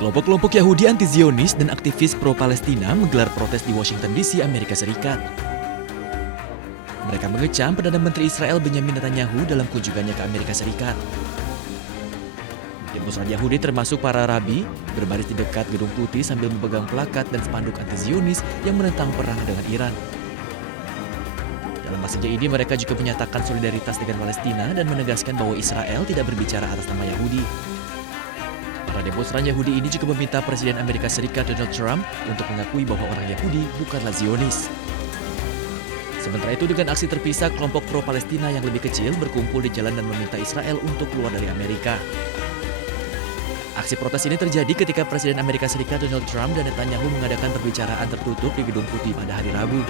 Kelompok-kelompok Yahudi anti-Zionis dan aktivis pro-Palestina menggelar protes di Washington DC, Amerika Serikat. Mereka mengecam Perdana Menteri Israel Benjamin Netanyahu dalam kunjungannya ke Amerika Serikat. Demonstran Yahudi termasuk para rabi berbaris di dekat Gedung Putih sambil memegang plakat dan spanduk anti-Zionis yang menentang perang dengan Iran. Dalam aksinya ini mereka juga menyatakan solidaritas dengan Palestina dan menegaskan bahwa Israel tidak berbicara atas nama Yahudi. Para demonstran Yahudi ini juga meminta Presiden Amerika Serikat Donald Trump untuk mengakui bahwa orang Yahudi bukanlah Zionis. Sementara itu dengan aksi terpisah, kelompok pro-Palestina yang lebih kecil berkumpul di jalan dan meminta Israel untuk keluar dari Amerika. Aksi protes ini terjadi ketika Presiden Amerika Serikat Donald Trump dan Netanyahu mengadakan perbicaraan tertutup di Gedung Putih pada hari Rabu.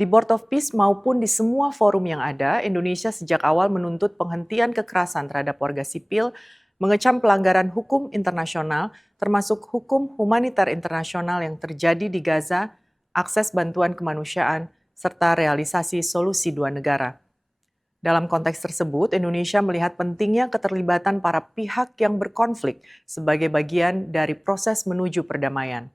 Di Board of Peace maupun di semua forum yang ada, Indonesia sejak awal menuntut penghentian kekerasan terhadap warga sipil, mengecam pelanggaran hukum internasional, termasuk hukum humaniter internasional yang terjadi di Gaza, akses bantuan kemanusiaan, serta realisasi solusi dua negara. Dalam konteks tersebut, Indonesia melihat pentingnya keterlibatan para pihak yang berkonflik sebagai bagian dari proses menuju perdamaian.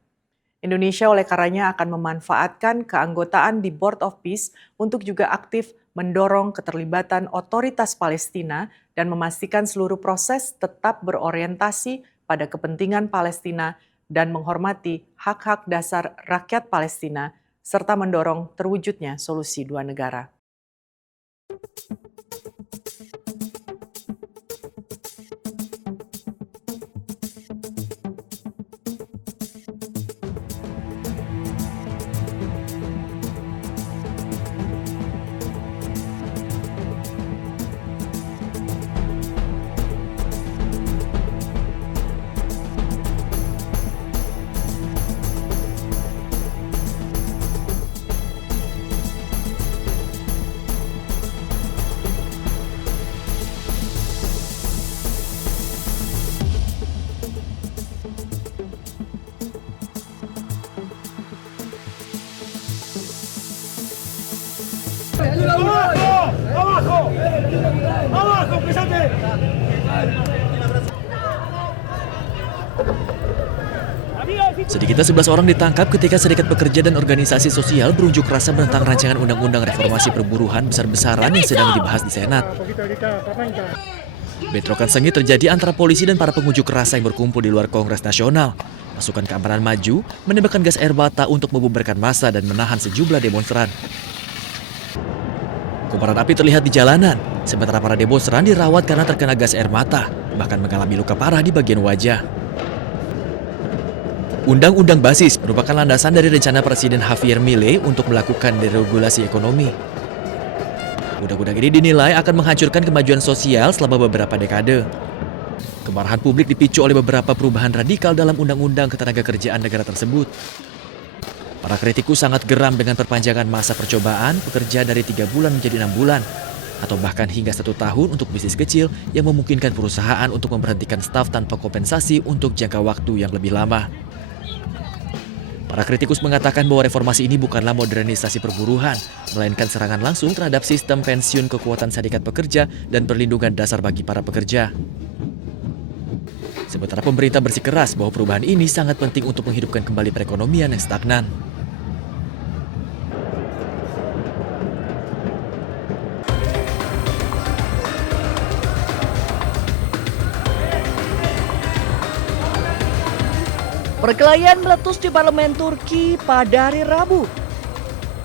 Indonesia oleh karenanya akan memanfaatkan keanggotaan di Board of Peace untuk juga aktif mendorong keterlibatan otoritas Palestina dan memastikan seluruh proses tetap berorientasi pada kepentingan Palestina dan menghormati hak-hak dasar rakyat Palestina serta mendorong terwujudnya solusi dua negara. Sedikitnya 11 orang ditangkap ketika serikat pekerja dan organisasi sosial berunjuk rasa menentang rancangan undang-undang reformasi perburuhan besar-besaran yang sedang dibahas di Senat. Bentrokan sengit terjadi antara polisi dan para pengunjuk rasa yang berkumpul di luar Kongres Nasional. Pasukan keamanan maju menembakkan gas air mata untuk membubarkan massa dan menahan sejumlah demonstran. Kobaran api terlihat di jalanan, sementara para demonstran dirawat karena terkena gas air mata, bahkan mengalami luka parah di bagian wajah. Undang-undang basis merupakan landasan dari rencana Presiden Javier Milei untuk melakukan deregulasi ekonomi. Undang-undang ini dinilai akan menghancurkan kemajuan sosial selama beberapa dekade. Kemarahan publik dipicu oleh beberapa perubahan radikal dalam undang-undang ketenagakerjaan negara tersebut. Para kritikus sangat geram dengan perpanjangan masa percobaan pekerja dari 3 bulan menjadi 6 bulan, atau bahkan hingga 1 tahun untuk bisnis kecil yang memungkinkan perusahaan untuk memberhentikan staf tanpa kompensasi untuk jangka waktu yang lebih lama. Para kritikus mengatakan bahwa reformasi ini bukanlah modernisasi perburuhan, melainkan serangan langsung terhadap sistem pensiun, kekuatan serikat pekerja, dan perlindungan dasar bagi para pekerja. Sementara pemerintah bersikeras bahwa perubahan ini sangat penting untuk menghidupkan kembali perekonomian yang stagnan. Perkelahian meletus di parlemen Turki pada hari Rabu.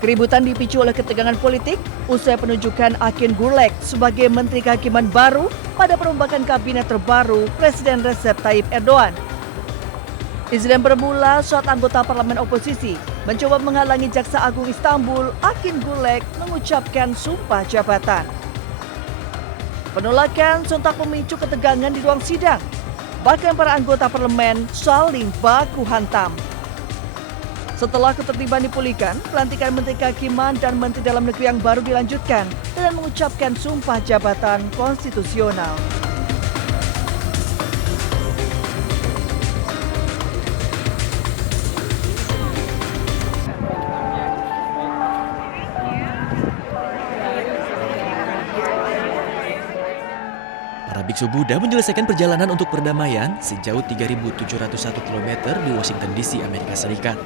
Keributan dipicu oleh ketegangan politik usai penunjukan Akin Gurlek sebagai Menteri Kehakiman baru pada perombakan kabinet terbaru Presiden Recep Tayyip Erdogan. Insiden bermula saat anggota parlemen oposisi mencoba menghalangi Jaksa Agung Istanbul Akin Gurlek mengucapkan sumpah jabatan. Penolakan sontak memicu ketegangan di ruang sidang. Bahkan para anggota parlemen saling baku hantam. Setelah ketertiban dipulihkan, pelantikan Menteri Kehakiman dan Menteri Dalam Negeri yang baru dilanjutkan dengan mengucapkan sumpah jabatan konstitusional. biksu Buddha menyelesaikan perjalanan untuk perdamaian sejauh 3.701 km di Washington DC, Amerika Serikat.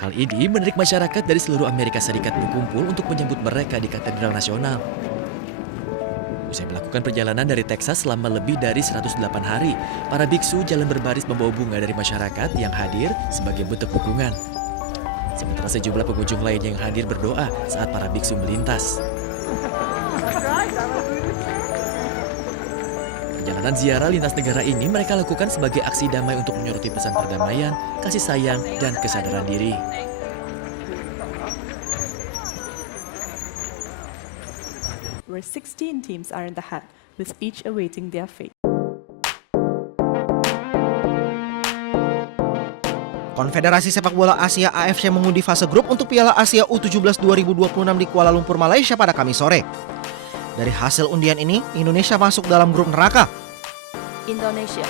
Hal ini menarik masyarakat dari seluruh Amerika Serikat berkumpul untuk menyambut mereka di Katedral Nasional. Usai melakukan perjalanan dari Texas selama lebih dari 108 hari, para biksu jalan berbaris membawa bunga dari masyarakat yang hadir sebagai bentuk dukungan. Sementara sejumlah pengunjung lainnya yang hadir berdoa saat para biksu melintas. Perjalanan ziarah lintas negara ini mereka lakukan sebagai aksi damai untuk menyoroti pesan perdamaian, kasih sayang, dan kesadaran diri. Where 16 teams are in the hat, with each awaiting their fate. Konfederasi Sepak Bola Asia AFC mengundi fase grup untuk Piala Asia U17 2026 di Kuala Lumpur, Malaysia pada Kamis sore. Dari hasil undian ini, Indonesia masuk dalam grup neraka. Indonesia.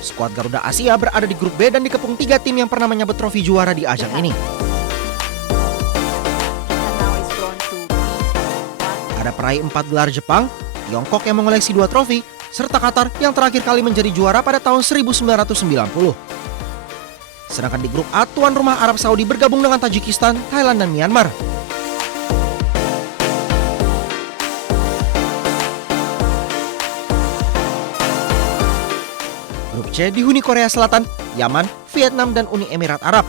Skuad Garuda Asia berada di grup B dan dikepung 3 tim yang pernah menyabet trofi juara di ajang ini. Ada peraih 4 gelar Jepang, Tiongkok yang mengoleksi 2 trofi, serta Qatar yang terakhir kali menjadi juara pada tahun 1990. Sedangkan di grup A, tuan rumah Arab Saudi bergabung dengan Tajikistan, Thailand, dan Myanmar. Grup C dihuni Korea Selatan, Yaman, Vietnam, dan Uni Emirat Arab.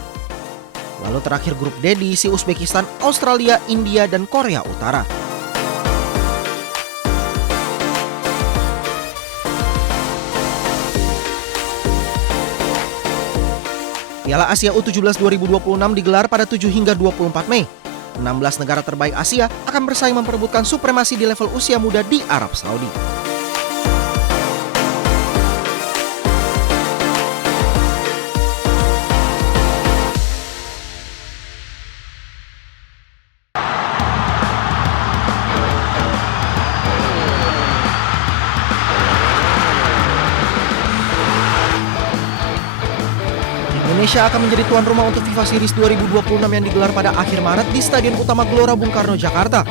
Lalu terakhir grup D diisi Uzbekistan, Australia, India, dan Korea Utara. Piala Asia U17 2026 digelar pada 7 hingga 24 Mei. 16 negara terbaik Asia akan bersaing memperebutkan supremasi di level usia muda di Arab Saudi. Indonesia akan menjadi tuan rumah untuk FIFA Series 2026 yang digelar pada akhir Maret di Stadion Utama Gelora Bung Karno, Jakarta.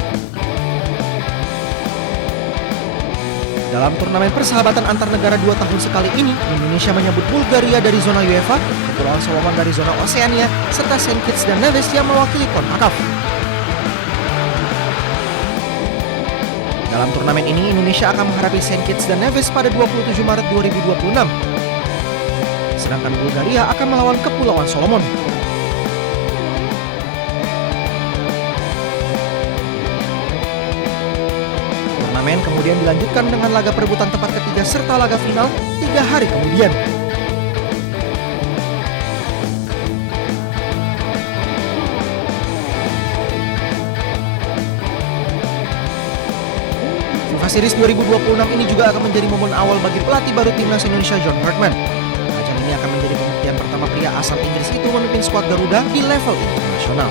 Dalam turnamen persahabatan antar negara 2 tahun sekali ini, Indonesia menyambut Bulgaria dari zona UEFA, Kepulauan Solomon dari zona Oseania, serta Saint Kitts dan Nevis yang mewakili CONCACAF. Dalam turnamen ini, Indonesia akan menghadapi Saint Kitts dan Nevis pada 27 Maret 2026. Sedangkan Bulgaria akan melawan Kepulauan Solomon. Turnamen kemudian dilanjutkan dengan laga perebutan tempat ketiga serta laga final 3 hari kemudian. FIFA Series 2026 ini juga akan menjadi momen awal bagi pelatih baru timnas Indonesia John Hartman. Ini akan menjadi pembuktian pertama pria asal Inggris itu memimpin skuad Garuda di level internasional.